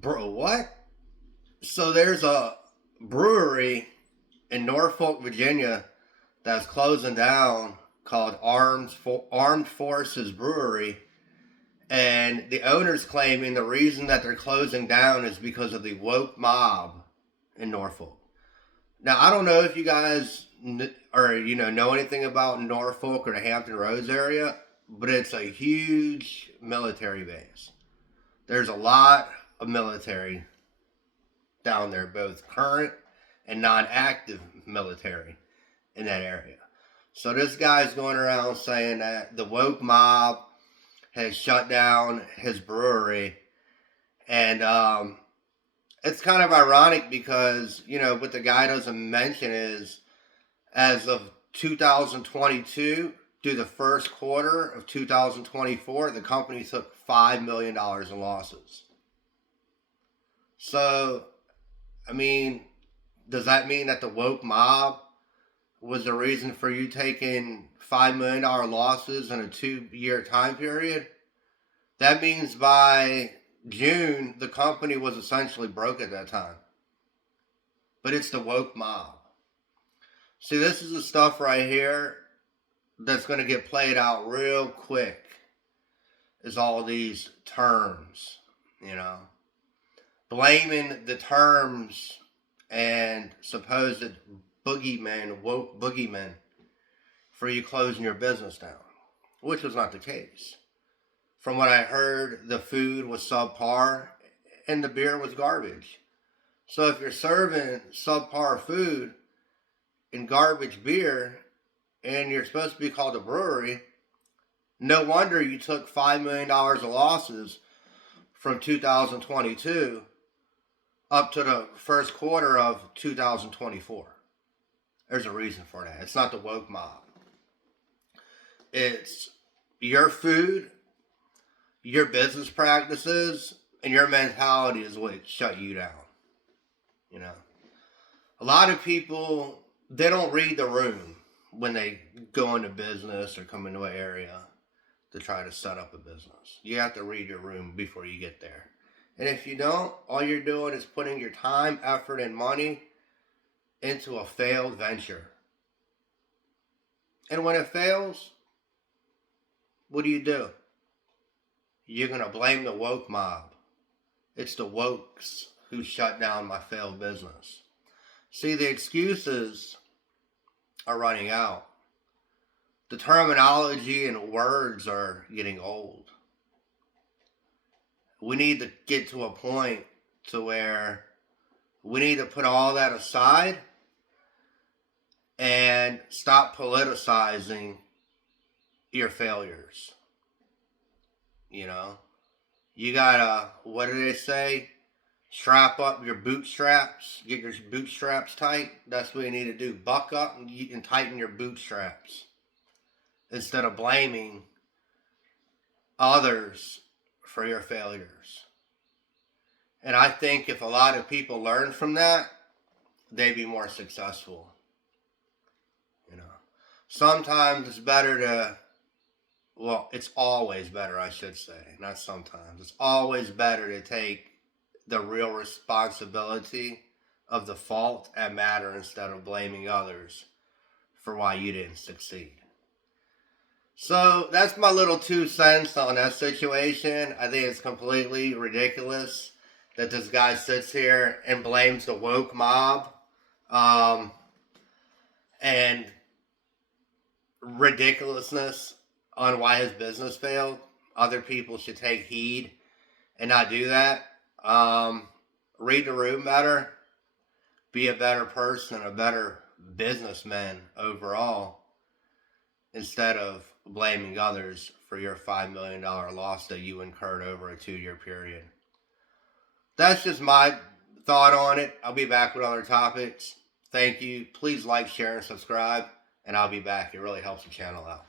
Bro, what? So there's a brewery in Norfolk, Virginia that's closing down called Armed Forces Brewery. And the owner's claiming the reason that they're closing down is because of the woke mob in Norfolk. Now, I don't know if you guys know anything about Norfolk or the Hampton Roads area, but it's a huge military base. There's a lot of military down there, both current and non-active military in that area. So this guy's going around saying that the woke mob has shut down his brewery, and it's kind of ironic because what the guy doesn't mention is, as of 2022 through the first quarter of 2024, the company took $5 million in losses. So, I mean, does that mean that the woke mob was the reason for you taking $5 million losses in a 2-year time period? That means by June, the company was essentially broke at that time. But it's the woke mob. See, this is the stuff right here that's going to get played out real quick, is all these terms, blaming the terms and supposed woke boogeymen, for you closing your business down, which was not the case. From what I heard, the food was subpar and the beer was garbage. So if you're serving subpar food and garbage beer and you're supposed to be called a brewery, no wonder you took $5 million of losses from 2022 up to the first quarter of 2024. There's a reason for that. It's not the woke mob. It's your food, your business practices, and your mentality is what shut you down. A lot of people, they don't read the room when they go into business or come into an area to try to set up a business. You have to read your room before you get there. And if you don't, all you're doing is putting your time, effort, and money into a failed venture. And when it fails, what do? You're going to blame the woke mob. It's the wokes who shut down my failed business. See, the excuses are running out. The terminology and words are getting old. We need to get to a point to where we need to put all that aside and stop politicizing your failures. You gotta, what do they say? Strap up your bootstraps, get your bootstraps tight. That's what you need to do. Buck up and tighten your bootstraps instead of blaming others for your failures. And I think if a lot of people learn from that, they'd be more successful. Sometimes it's better to, it's always better, I should say, not sometimes. It's always better to take the real responsibility of the fault and matter instead of blaming others for why you didn't succeed. So that's my little 2 cents on that situation. I think it's completely ridiculous that this guy sits here and blames the woke mob. And ridiculousness on why his business failed. Other people should take heed and not do that. Read the room better. Be a better person, a better businessman overall, instead of blaming others for your $5 million loss that you incurred over a 2-year period. That's just my thought on it. I'll be back with other topics. Thank you. Please like, share, and subscribe. And I'll be back. It really helps the channel out.